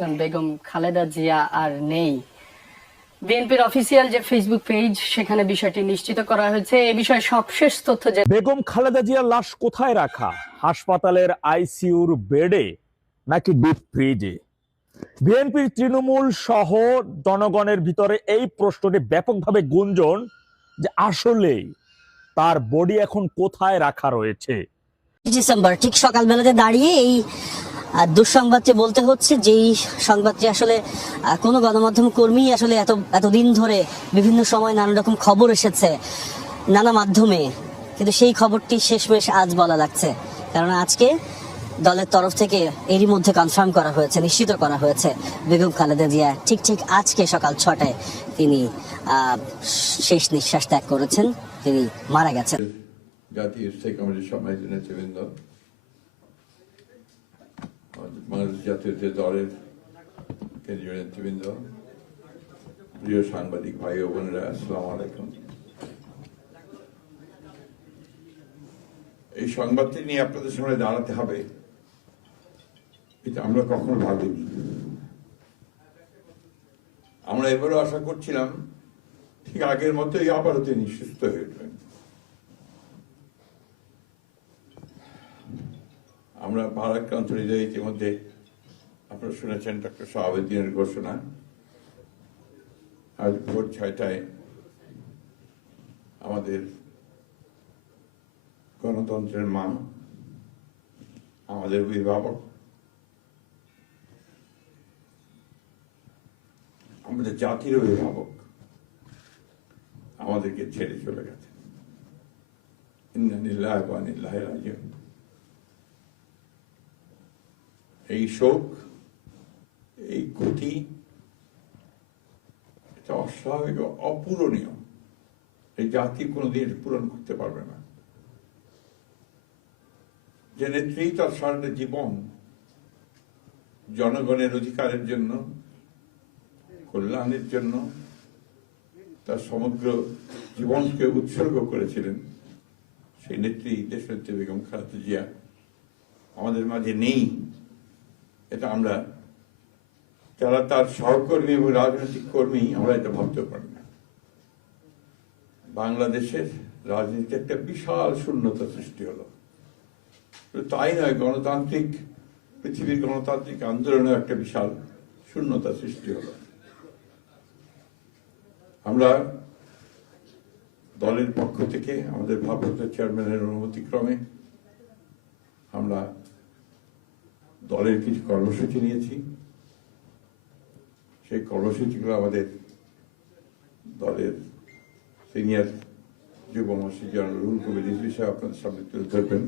করছেন বেগম খালেদা জিয়া আর নেই। বিএনপির অফিসিয়াল যে ফেসবুক পেজ, সেখানে বিষয়টি নিশ্চিত করা হয়েছে। এই বিষয়ে সবশেষ তথ্য যে বেগম খালেদা জিয়ার লাশ কোথায় রাখা, হাসপাতালের আইসিইউর বেডে নাকি ডিপ ফ্রিজে? বিএনপির তৃণমূল সহ জনগণের ভিতরে এই প্রশ্নটি ব্যাপকভাবে গুঞ্জন যে আসলেই তার বডি এখন কোথায় রাখা রয়েছে। ডিসেম্বর ঠিক সকালবেলাতে দাঁড়িয়ে এই দুঃসংবাদটি বলতে হচ্ছে, যেই সংবাদটি আসলে কোনো গণমাধ্যম কর্মী আসলে এতদিন ধরে বিভিন্ন সময় নানা রকম খবর এসেছে নানা মাধ্যমে, কিন্তু সেই খবরটি শেষমেশ আজ বলা লাগছে। কারণ আজকে দলের তরফ থেকে এরই মধ্যে কনফার্ম করা হয়েছে, নিশ্চিত করা হয়েছে বেগম খালেদা জিয়া ঠিক আজকে সকাল 6টায় তিনি শেষ নিঃশ্বাস ত্যাগ করেছেন, তিনি মারা গেছেন। জাতীয় স্থায়ী কমিটির সম্মানিত নেতৃবৃন্দ, বাংলাদেশ জাতীয় দলের কেন্দ্রীয় নেতৃবৃন্দ, প্রিয় সাংবাদিক ভাই ও বোনেরা, আসসালামু আলাইকুম। এই সংবাদটি নিয়ে আপনাদের সামনে দাঁড়াতে হবে, এটা আমরা কখনো ভাবিনি। আমরা এবারও আশা করছিলাম ঠিক আগের মতোই আবারও তিনি সুস্থ হয়ে উঠবেন। আমরা ভারাক্রান্ত হৃদয়ে ইতিমধ্যে আপনারা শুনেছেন ডক্টর শাহাবুদ্দিনের ঘোষণা। আজ ভোর 6টায় আমাদের গণতন্ত্রের মা, আমাদের অভিভাবক, আমাদের জাতির অভিভাবক আমাদেরকে ছেড়ে চলে গেছে। ইন্না লিল্লাহি ওয়া ইন্না ইলাইহি রাজিউন। এই শোক, এই ক্ষতি, এটা অস্বাভাবিক, অপূরণীয়। এই জাতি কোনোদিন পূরণ করতে পারবে না। যে নেত্রী তার সারাটা জীবন জনগণের অধিকারের জন্য, কল্যাণের জন্য তার সমগ্র জীবনকে উৎসর্গ করেছিলেন, সেই নেত্রী দেশনেত্রী বেগম খালেদা জিয়া আমাদের মাঝে নেই। এটা আমরা যারা তার সহকর্মী এবং রাজনৈতিক কর্মী, আমরা এটা ভাবতে পারি না। বাংলাদেশের রাজনীতিতে একটা বিশাল শূন্যতা সৃষ্টি হলো। তাই নয়, পৃথিবীর গণতান্ত্রিক আন্দোলনে একটা বিশাল শূন্যতা সৃষ্টি হলো। আমরা দলের পক্ষ থেকে আমাদের ভারপ্রাপ্ত চেয়ারম্যানের অনুমতি ক্রমে আমরা দলের কিছু কর্মসূচি নিয়েছি। সেই কর্মসূচিগুলো আমাদের দলের সিনিয়র যুব মহাসচিব জনাব রুহুল কবির রিজভী সাহেব আপনাদের সামনে তুলে ধরবেন।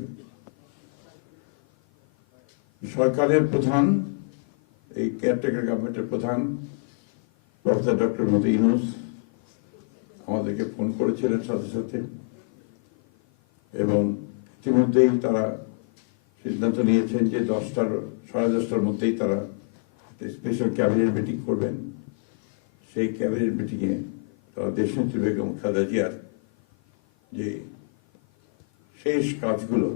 সরকারের প্রধান, এই কেয়ারটেকার গভর্নমেন্টের প্রধান প্রফেসর ডক্টর মোহাম্মদ ইউনূস আমাদেরকে ফোন করেছিলেন সাথে সাথে, এবং ইতিমধ্যেই তারা সিদ্ধান্ত নিয়েছেন যে 10টার মধ্যেই তারা স্পেশাল ক্যাবিনেট মিটিং করবেন। সেই ক্যাবিনেট মিটিংয়ে তারা দেশনেত্রী বেগম খালেদা জিয়ার যে শেষ কাজগুলো,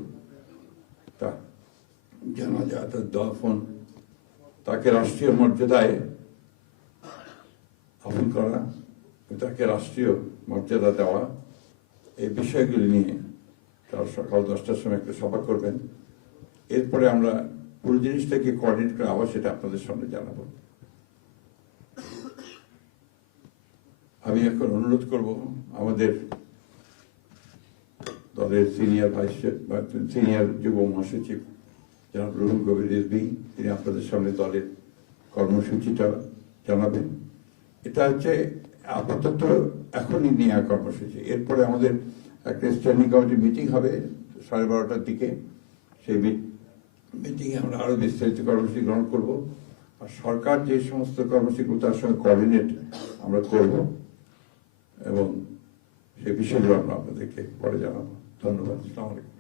তা জানাজা, তার দাফন, তাকে রাষ্ট্রীয় মর্যাদায় দাফন করা, তাকে রাষ্ট্রীয় মর্যাদা দেওয়া, এই বিষয়গুলি নিয়ে তারা সকাল 10টার সময় একটা সভা করবেন। এরপরে আমরা পুরো জিনিসটাকে কোঅর্ডিনেট করে আবার সেটা আপনাদের সামনে জানাবো। আমি এখন অনুরোধ করব আমাদের দলের সিনিয়র যুব মহাসচিব জনাব রুহুল কবির রিজভী, তিনি আপনাদের সামনে দলের কর্মসূচিটা জানাবেন। এটা হচ্ছে আপাতত এখনই নেওয়া কর্মসূচি। এরপরে আমাদের একটা স্ট্যান্ডিং কমিটি মিটিং হবে 12:30টার দিকে। সেই মিটিংয়ে আমরা আরো বিস্তারিত কর্মসূচি গ্রহণ করব, আর সরকার যে সমস্ত কর্মসূচিগুলো তার সঙ্গে কোঅর্ডিনেট আমরা করব, এবং সেই বিষয়গুলো আমরা আপনাদেরকে পরে জানাবো। ধন্যবাদ। আসসালামু আলাইকুম।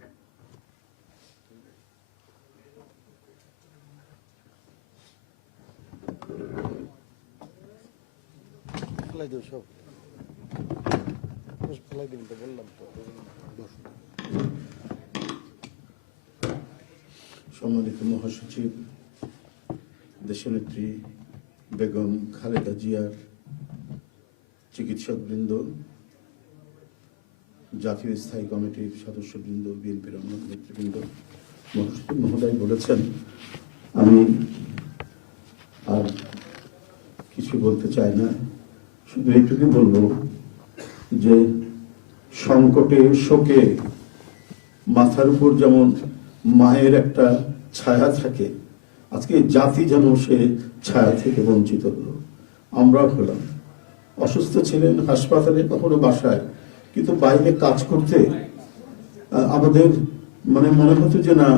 সম্মানিত মহাসচিব, দেশনেত্রী বেগম খালেদা জিয়ার চিকিৎসকবৃন্দ, জাতীয় স্থায়ী কমিটির সদস্যবৃন্দ, বিএনপির অন্য নেতৃবৃন্দ মহোদয় বলেছেন, আমি আর কিছু বলতে চাই না, শুধু এইটুকু বলবো যে সংকটে শোকে মাথার উপর যেমন মায়ের একটা ছায়া থাকে, আজকে জাতি যেন সে ছায়া থেকে বঞ্চিত হলো। আমরাও হলাম, অসুস্থ ছিলেন হাসপাতালে, কখনো বাসায়, কিন্তু বাইরে কাজ করতে আমাদের মনে হতো যে না,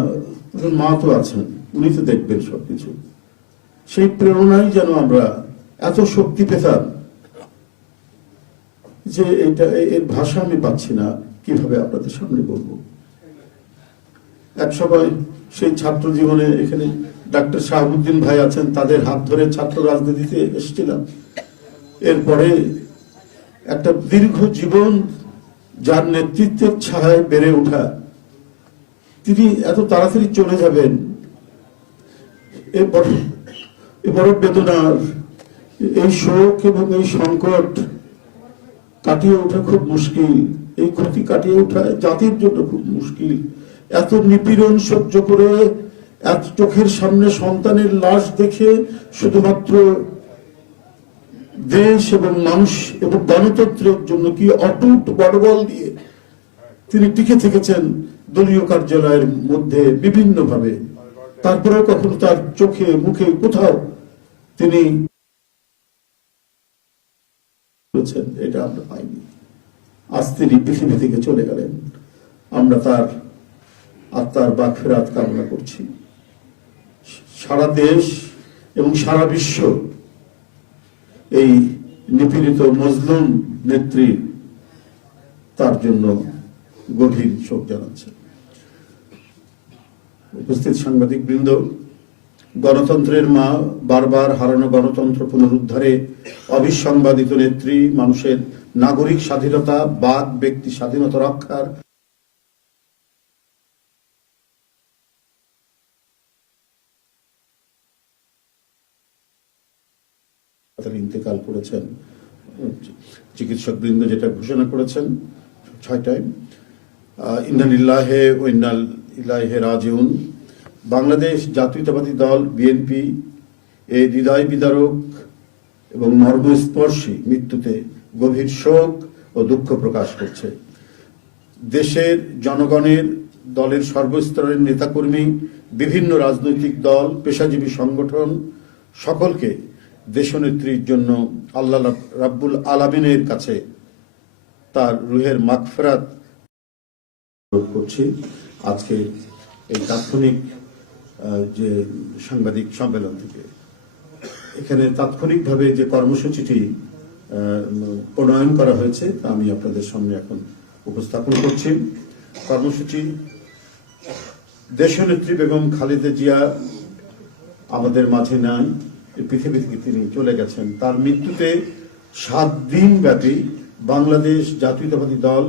মা তো আছেন, উনি তো দেখবেন সবকিছু। সেই প্রেরণাই যেন আমরা এত শক্তি পেতাম যে এটা এর ভাষা আমি পাচ্ছি না কিভাবে আপনাদের সামনে বলবো। এক সময় সেই ছাত্র জীবনে এখানে ডাক্তার শাহাবুদ্দিন ভাই আছেন, তাদের হাত ধরে ছাত্র রাজনীতিতে এসেছিলাম। এরপরে একটা দীর্ঘ জীবন যার নেতৃত্বের ছায়ায় বেড়ে ওঠা, তিনি এত তাড়াতাড়ি চলে যাবেন, এ বড় বেদনার। এই শোক এবং এই সংকট কাটিয়ে ওঠা খুব মুশকিল, এই ক্ষতি কাটিয়ে ওঠা জাতির জন্য খুব মুশকিল। এত নিপীড়ন সহ্য করে, এত চোখের সামনে সন্তানের লাশ দেখে শুধুমাত্র দেশ এবং মানুষ এবং গণতন্ত্রের জন্য কি অটুট বড়বল দিয়ে তিনি টিকে থেকেছেন দলীয় কার্যালয়ের মধ্যে বিভিন্ন ভাবে। তারপরেও কখনো তার চোখে মুখে কোথাও তিনি এটা আমরা পাইনি। আজ তিনি পৃথিবী থেকে চলে গেলেন, আমরা তার আত্মার মাগফিরাত কামনা করছি। সারা দেশ এবং সারা বিশ্ব এই নিপীড়িত মজলুম নেত্রী তার জন্য গভীর শোক জানাচ্ছে। উপস্থিত সাংবাদিক বৃন্দ, গণতন্ত্রের মা, বারবার হারানো গণতন্ত্র পুনরুদ্ধারে অবিসংবাদিত নেত্রী, মানুষের নাগরিক স্বাধীনতা, বাক ব্যক্তি স্বাধীনতা রক্ষার ইন্তেকাল করেছেন। চিকিৎসক বৃন্দ যেটা ঘোষণা করেছেন 6টায়, ইন্না লিল্লাহি ওয়া ইন্না ইলাইহি রাজিউন। বাংলাদেশ জাতীয়তাবাদী দল বিএনপি এই হৃদয় বিদারক এবং মর্মস্পর্শী মৃত্যুতে গভীর শোক ও দুঃখ প্রকাশ করছে। দেশের জনগণের, দলের সর্বস্তরের নেতাকর্মী, বিভিন্ন রাজনৈতিক দল, পেশাজীবী সংগঠন সকলকে দেশনেত্রীর জন্য আল্লাহ রাব্বুল আলামিনের কাছে তার রুহের মাগফিরাত করছি। আজকে এই তাৎক্ষণিক যে সাংবাদিক সম্মেলন থেকে এখানে তাৎক্ষণিকভাবে যে কর্মসূচিটি প্রণয়ন করা হয়েছে তা আমি আপনাদের সামনে এখন উপস্থাপন করছি। কর্মসূচি: দেশনেত্রী বেগম খালেদা জিয়া আমাদের মাঝে নাই, পৃথিবী থেকে তিনি চলে গেছেন। তার মৃত্যুতে 7 দিন ব্যাপী বাংলাদেশ জাতীয়তাবাদী দল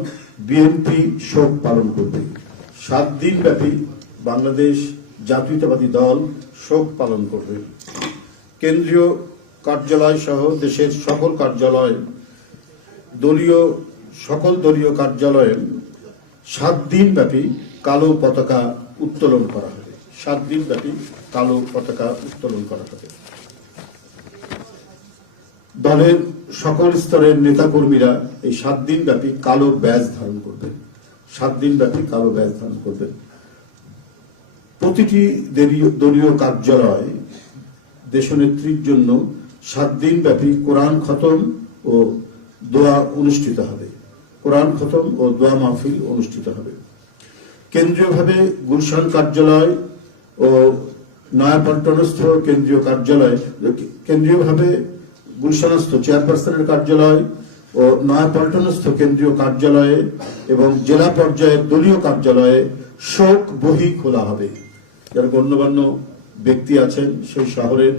বিএনপি শোক পালন করবে। 7 দিন ব্যাপী বাংলাদেশ জাতীয়তাবাদী দল শোক পালন করবে। কেন্দ্রীয় কার্যালয় সহ দেশের সকল কার্যালয়, সকল দলীয় কার্যালয়ে 7 দিন ব্যাপী কালো পতাকা উত্তোলন করা হবে। 7 দিন ব্যাপী কালো পতাকা উত্তোলন করা হবে। দলের সকল স্তরের নেতাকর্মীরা এই 7 দিন ব্যাপী কালো ব্যাজ ধারণ করবেন। 7 দিন ব্যাপী কালো ব্যাজ ধারণ করবেন। প্রতিটি দলীয় কার্যালয় দেশনেত্রীর জন্য 7 দিন ব্যাপী কোরআন খতম ও দোয়া অনুষ্ঠিত হবে। কোরআন খতম ও দোয়া মাহফিল অনুষ্ঠিত হবে। কেন্দ্রীয়ভাবে গুলশান কার্যালয় ও নয়াপল্টনস্থ কেন্দ্রীয় কার্যালয়, কেন্দ্রীয়ভাবে গুলশানস্থ চেয়ারপারসনের কার্যালয় ও নয়াপল্টনস্থ কেন্দ্রীয় কার্যালয়ে এবং জেলা পর্যায়ের দলীয় কার্যালয়ে শোক বহি খোলা হবে। যারা গণ্যমান্য ব্যক্তি আছেন সেই শহরের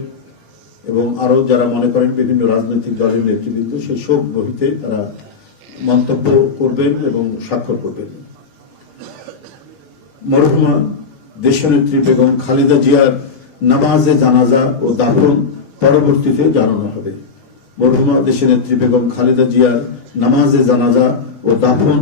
এবং আরো যারা মনে করেন বিভিন্ন রাজনৈতিক দলের নেতৃবৃন্দ, সেই শোক বহিতে তারা মন্তব্য করবেন এবং স্বাক্ষর করবেন। মরহুমা দেশনেত্রী বেগম খালেদা জিয়ার নামাজে জানাজা ও দাফন পরবর্তীতে জানানো হবে। মরহুমা দেশনেত্রী বেগম খালেদা জিয়ার নামাজে জানাজা ও দাফন